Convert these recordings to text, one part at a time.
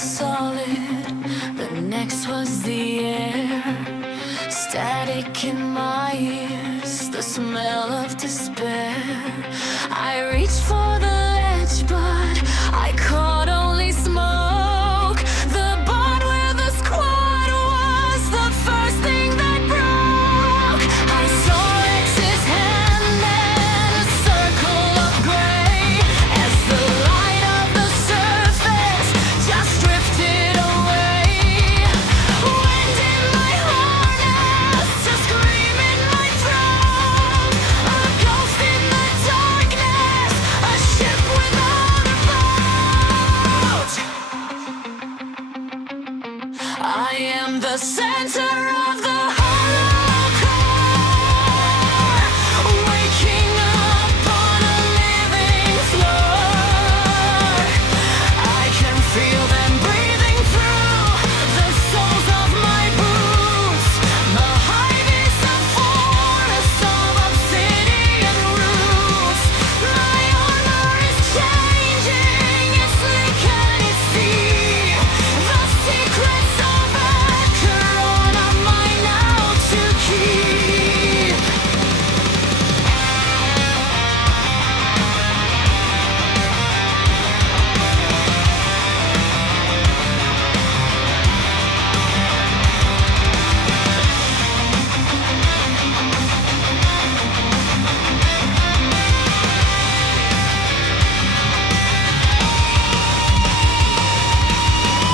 solid, the next was the air. Static in my ears, the smell of despair. I reached for the ledge, but I caught only smoke. The barn where the squad was the first thing that broke. I saw X's hand and a circle of gray as the light of the surface just drifted away. Wind in my harness, a scream in my throat, a ghost in the darkness, a ship without a boat. I am the center of the hollow core, waking up on a living floor. I can feel them breathing through the soles of my boots. The hive is a forest of obsidian roots. My armor is changing, it's sleek and it's deep. The secrets of Acheron are mine now to keep.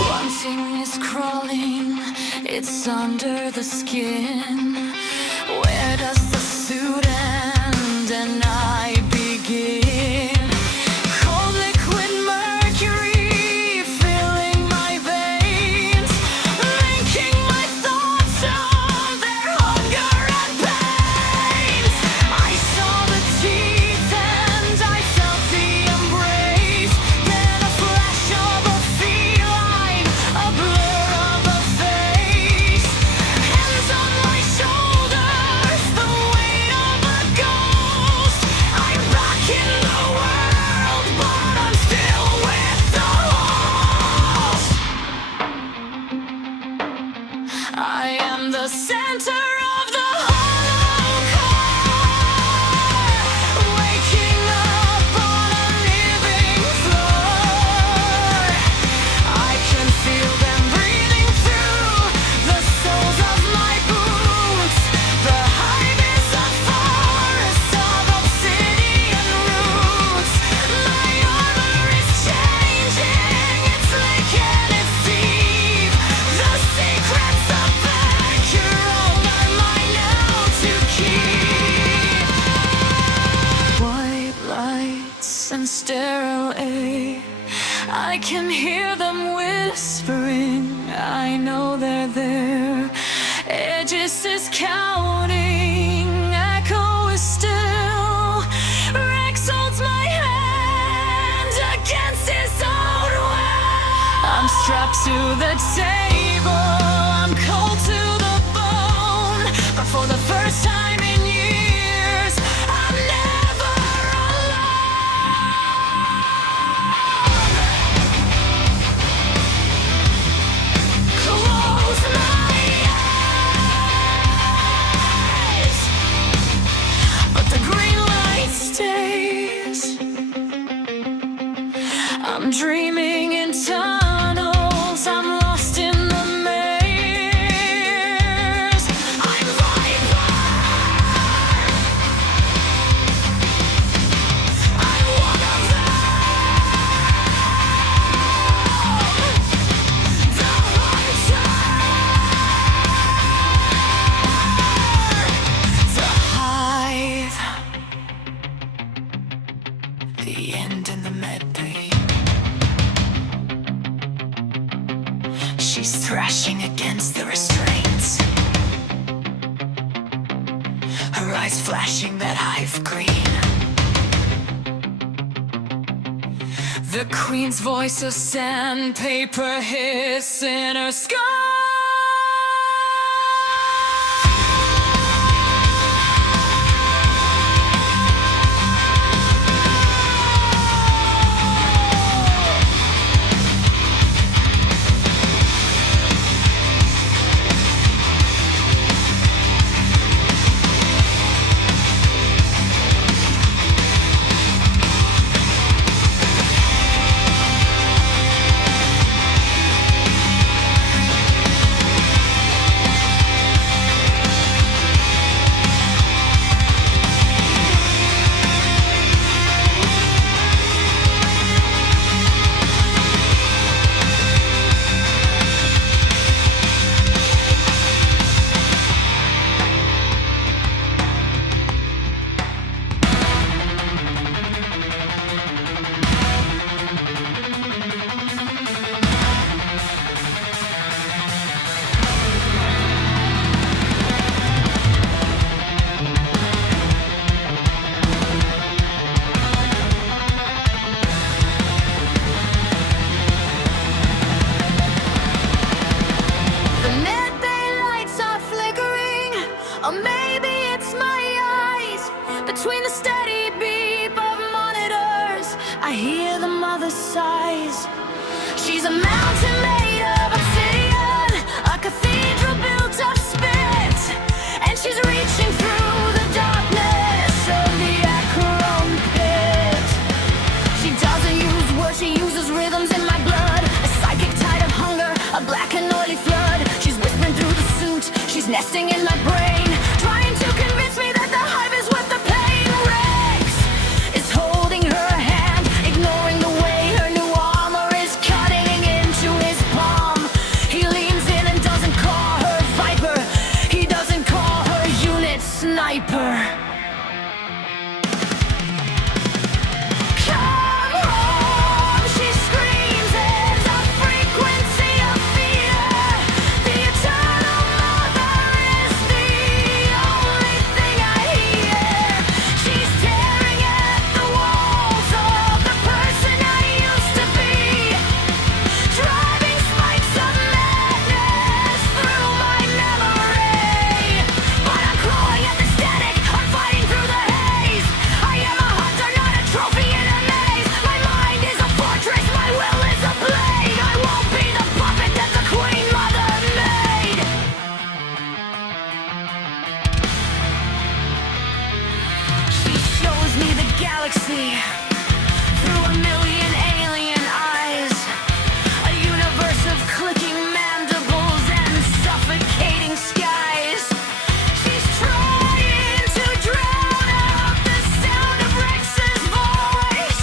Wanting is crawling, it's under the skin. Where does the suit end and I begin? Cold liquid mercury filling my veins, linking my thoughts on their hunger and pains. I saw the teeth and I felt the embrace, then a flash of a feline, a blur of a face. Hands on my shoulders, the weight of a ghost. I rock in the world, but I'm still with the host. I am the center of the hollow core, waking up on a living floor. I can feel them breathing through the soles of my boots. The hive is a forest of obsidian roots. My armor is changing, it's sleek and it's deep. The secrets of Acheron are mine now to keep. White lights and sterile air, I can hear them whispering, I know they're there. Aegis is counting, echo is still. Rex holds my hand against his own will. I'm strapped to the table, I'm cold to the bone. But for the first time in years, I'm never alone. Close my eyes, but the green light stays. I'm dreaming in tunnels, I'm lost in the maze. I'm Viper, I'm one of them. The hunter, the hive, the end in the med bay. She's thrashing against the restraints, her eyes flashing that hive green. The queen's voice, a sandpaper hiss in her skull. between the steady beep of monitors, I hear the mother sighs. She's a mountain made of obsidian, a cathedral built of spit, and she's reaching through the darkness of the Acheron pit. She doesn't use words, she uses rhythms in my blood, a psychic tide of hunger, a black and oily flood. She's whispering through the suit, she's nesting in my brain, trying to convince me that the hive is what the pain. Rex is holding her hand, ignoring the way her new armor is cutting into his palm. He leans in and doesn't call her Viper, he doesn't call her unit sniper. Galaxy through a million alien eyes, a universe of clicking mandibles and suffocating skies. She's trying to drown out the sound of Rex's voice,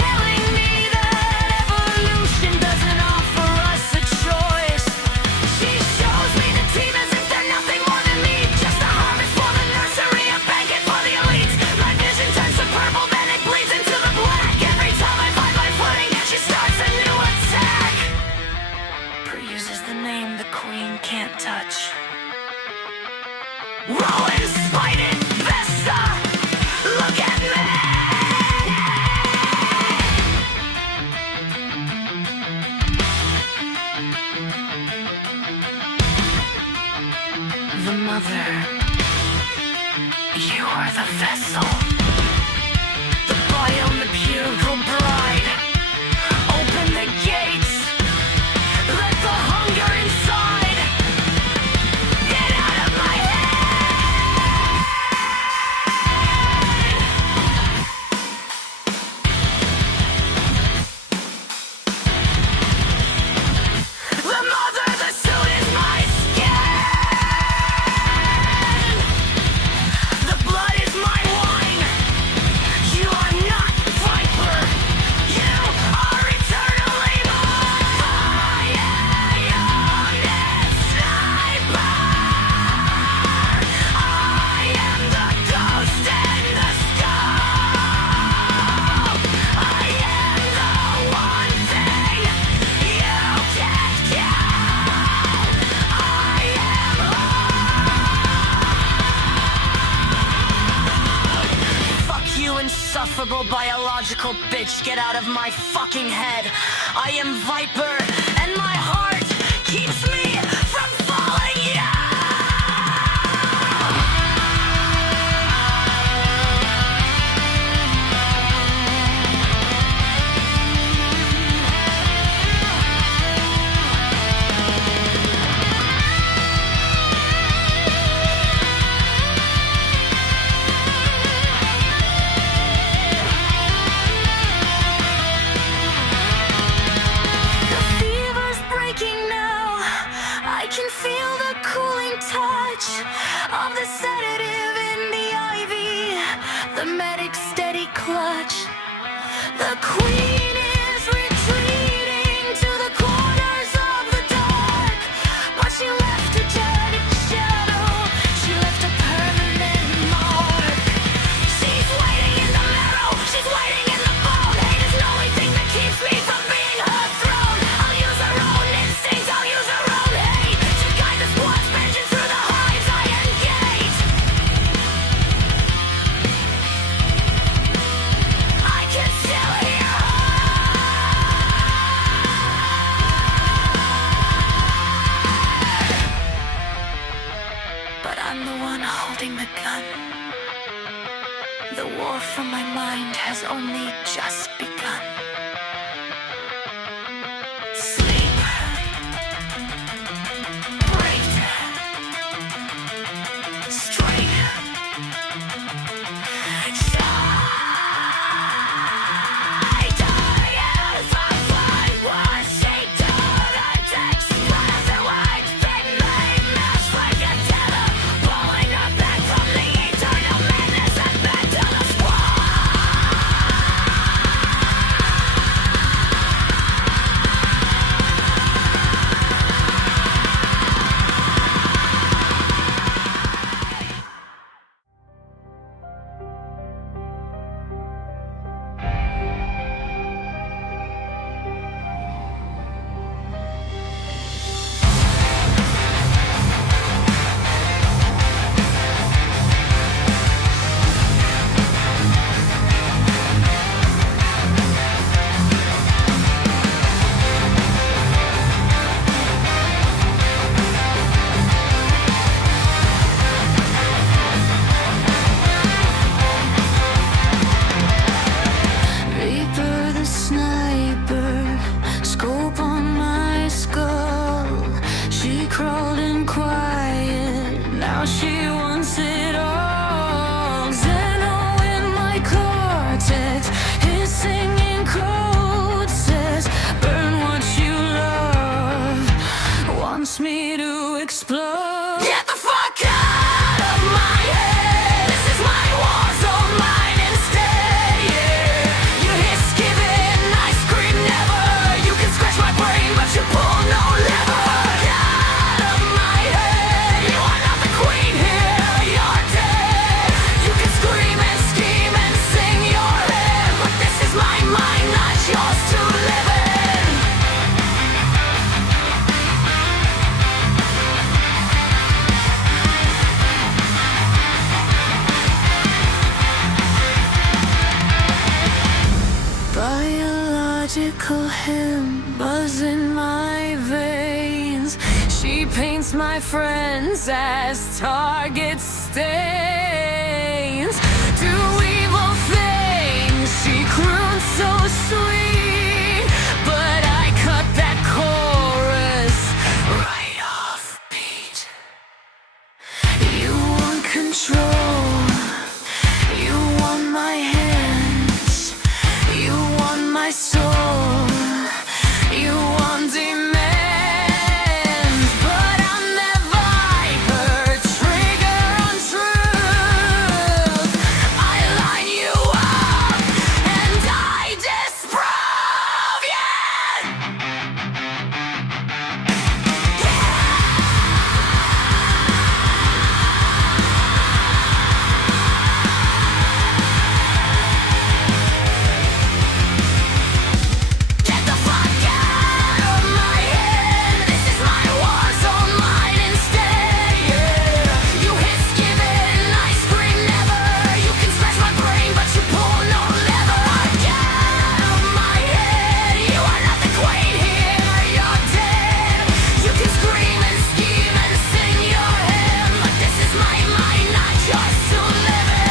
telling me that evolution doesn't offer us a choice. She shows me the team as if they're nothing more than meat, just a harvest for the nursery, a banquet for the elites. My vision turns to purple, then it bleeds into the black. Every time I find my footing, she starts a new attack. Per uses the name the queen can't touch. Rowan, Spided, Vesta, look at me! The mother, you are the vessel. The biome, the beautiful bride. Open the gates. Let the hunger inside get out of my head. The mother, the suit is my skin. The blood is my wine. You are not Viper. You are eternally mine. I am unit sniper. I am the ghost in the skull. I am the one thing you can't kill. I am Fuck you, insufferable biological bitch. Get out of my fucking head. I am Viper, and my heart keeps me from falling. The fever's breaking now. I can feel the cooling touch of the sedative in the ivy. The medic's steady clutch. The queen is retreating to the corners of the dark, but she left a jagged shadow. She left a permanent mark. She's waiting in the marrow. She's waiting in the bone. Hate is the only thing that keeps me from being her throne. I'll use her own instincts. I'll use her own hate to guide the squad's vengeance through the hives I engage. I can still hear her. But I'm the one holding the gun. The war from my mind has only just begun. Sleep. Breathe. Straight. She wants it all. Xeno in my cortex, his singing code says, burn what you love. Wants me to explode. Get the fuck out of my head. This is my war zone, mine instead. Yeah, you hiss, give in, I scream never. You can scratch my brain, but you pull no lever. Biological hemp buzz in my veins. She paints my friends as target stains. Do evil things, she croons so sweet, but I cut that chorus right off beat. You want control, you want my hands, you want my soul, you want demands, but I'm the viper, trigger on truth. I line you up and I disprove, yeah. Get the fuck out of my head. This is my war zone, mine instead. Yeah, you hiss, give in, I scream never. You can scratch my brain, but you pull no lever. Get out of my head. You are not the queen here. You're dead. You can scream and scheme and sing your hymn, but this is my mind, not yours to live in.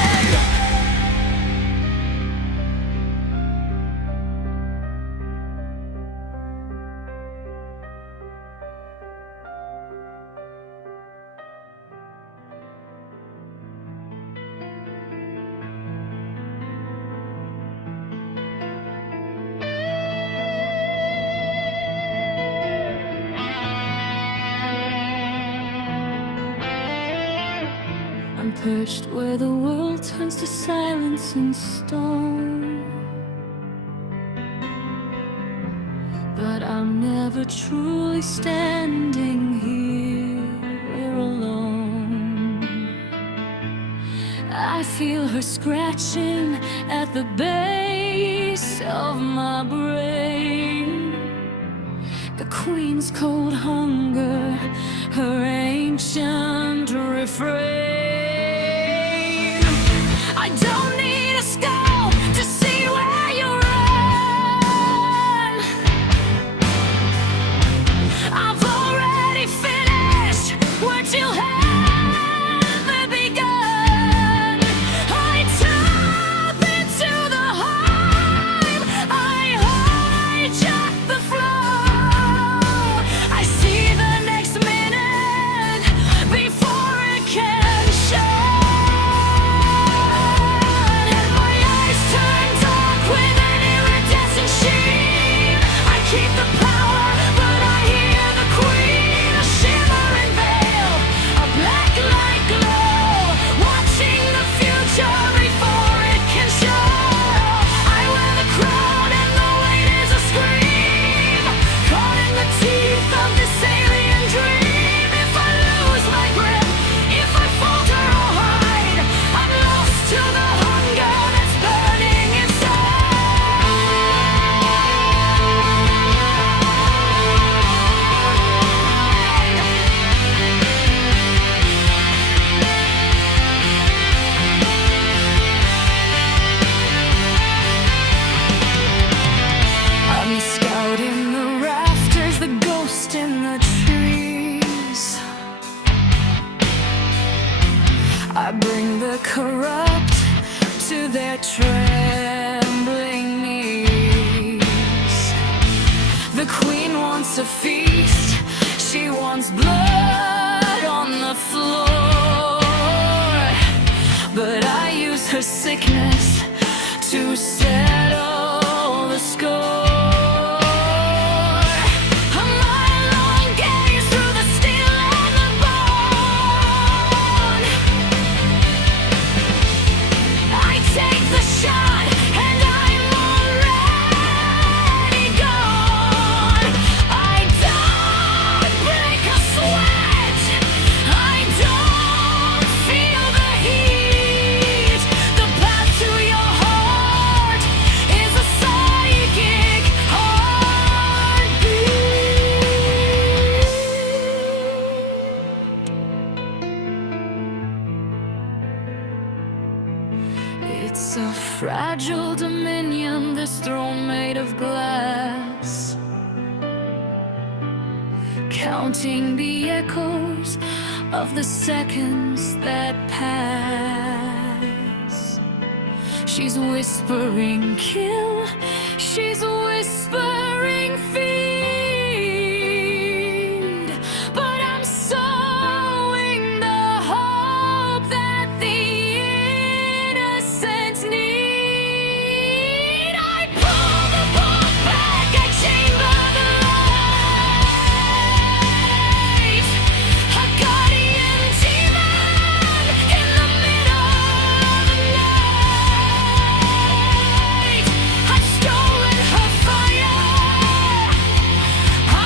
I'm perched where the world turns to silence and stone, but I'm never truly standing here alone. I feel her scratching at the base of my brain. The queen's cold hunger, her ancient refrain. I don't need a skull to see where you run. I've already finished what you haven't begun. I turn the corrupt to their trembling knees. The queen wants a feast, she wants blood on the floor. But I use her sickness to settle the score. It's a fragile dominion, this throne made of glass, counting the echoes of the seconds that pass. She's whispering kill, she's whispering feed, but I'm sowing the hope that the innocent need. I pull the bolt back, I chamber the light, a guardian demon in the middle of the night. I've stolen her fire,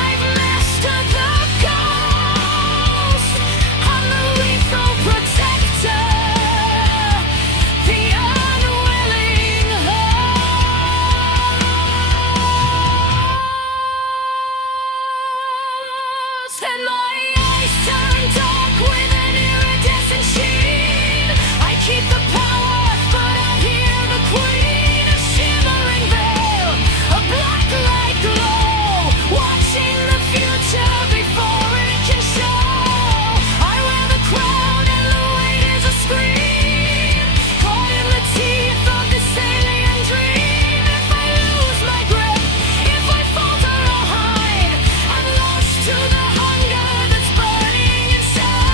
I've mastered the ghost. I'm the lethal protector, the unwilling host. And my eyes turn dark with an iridescent sheen. I keep the power, but I hear the queen, a shimmering veil, a black light glow, watching the future before it can show. I wear the crown and the weight is a scream, caught in the teeth of this alien dream. If I lose my grip, if I falter or hide, I'm lost to the hunger that's burning inside.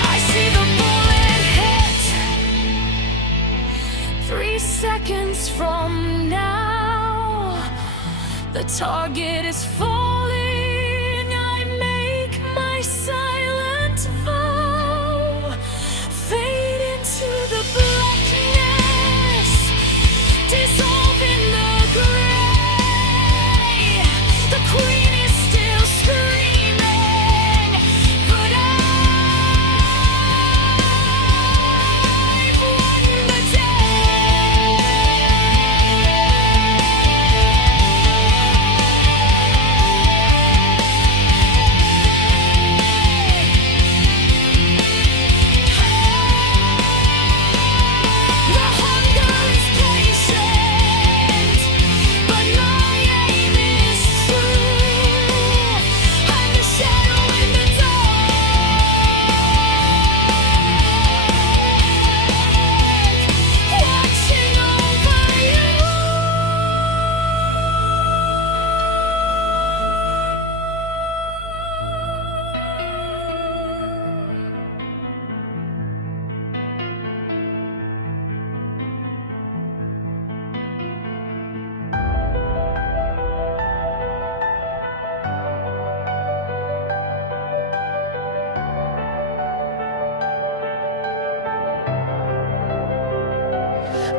I see the bullet hit 3 seconds from now. The target is falling. I make my silent vow, fade into the blackness, dissolve in the gray. The queen is still screaming, but I've won the The hunger is patient, but my aim is true. I'm the shadow in the dark, watching over you.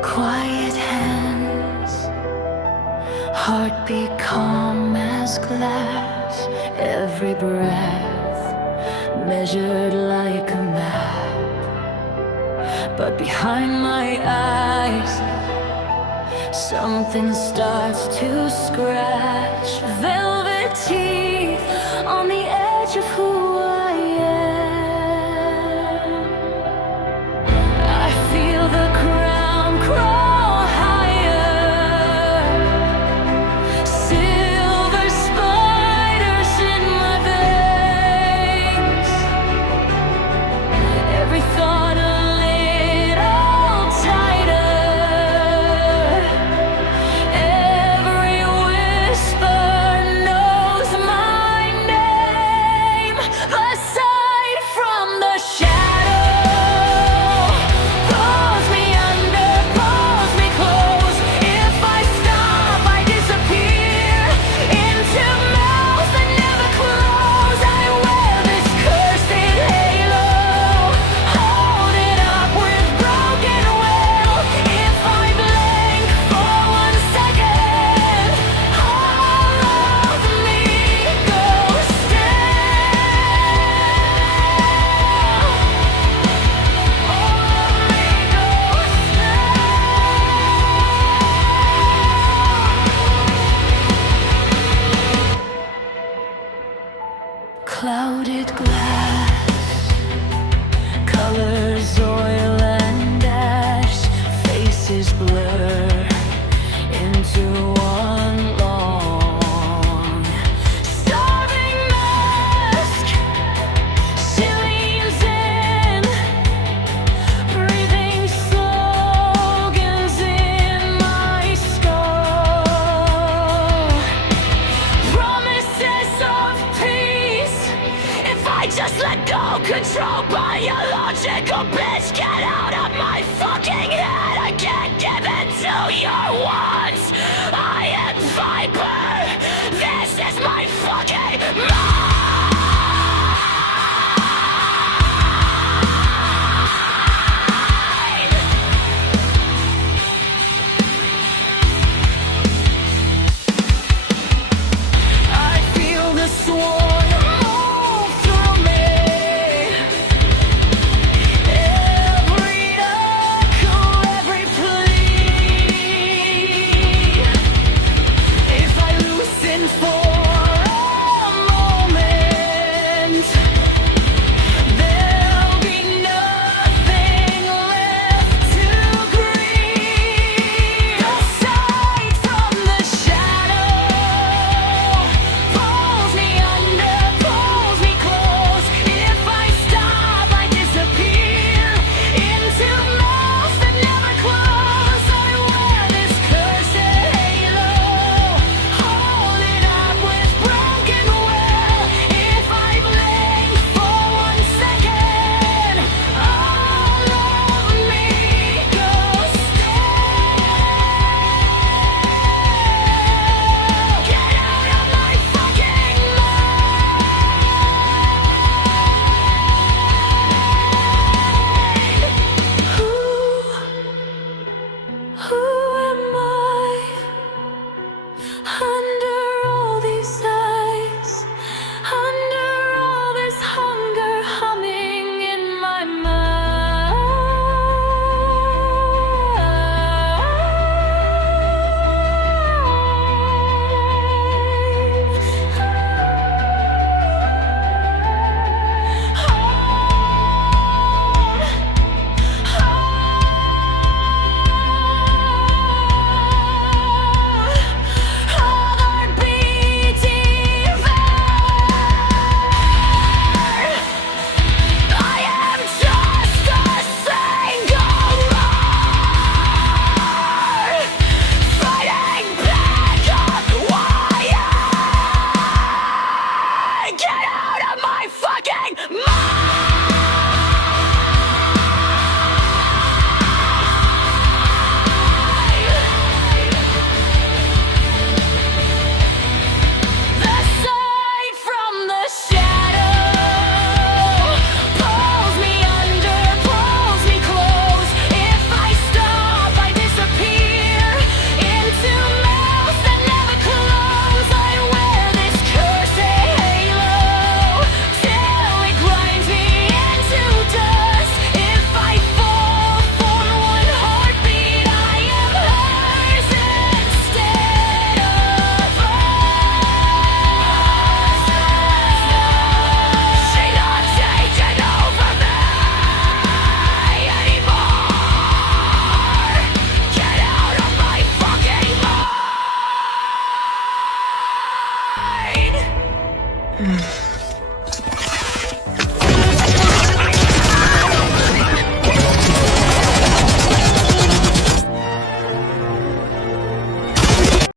Quiet hands, heartbeat calm as glass, every breath measured like a map. But behind my eyes, something starts to scratch. Velvet teeth on the edge of who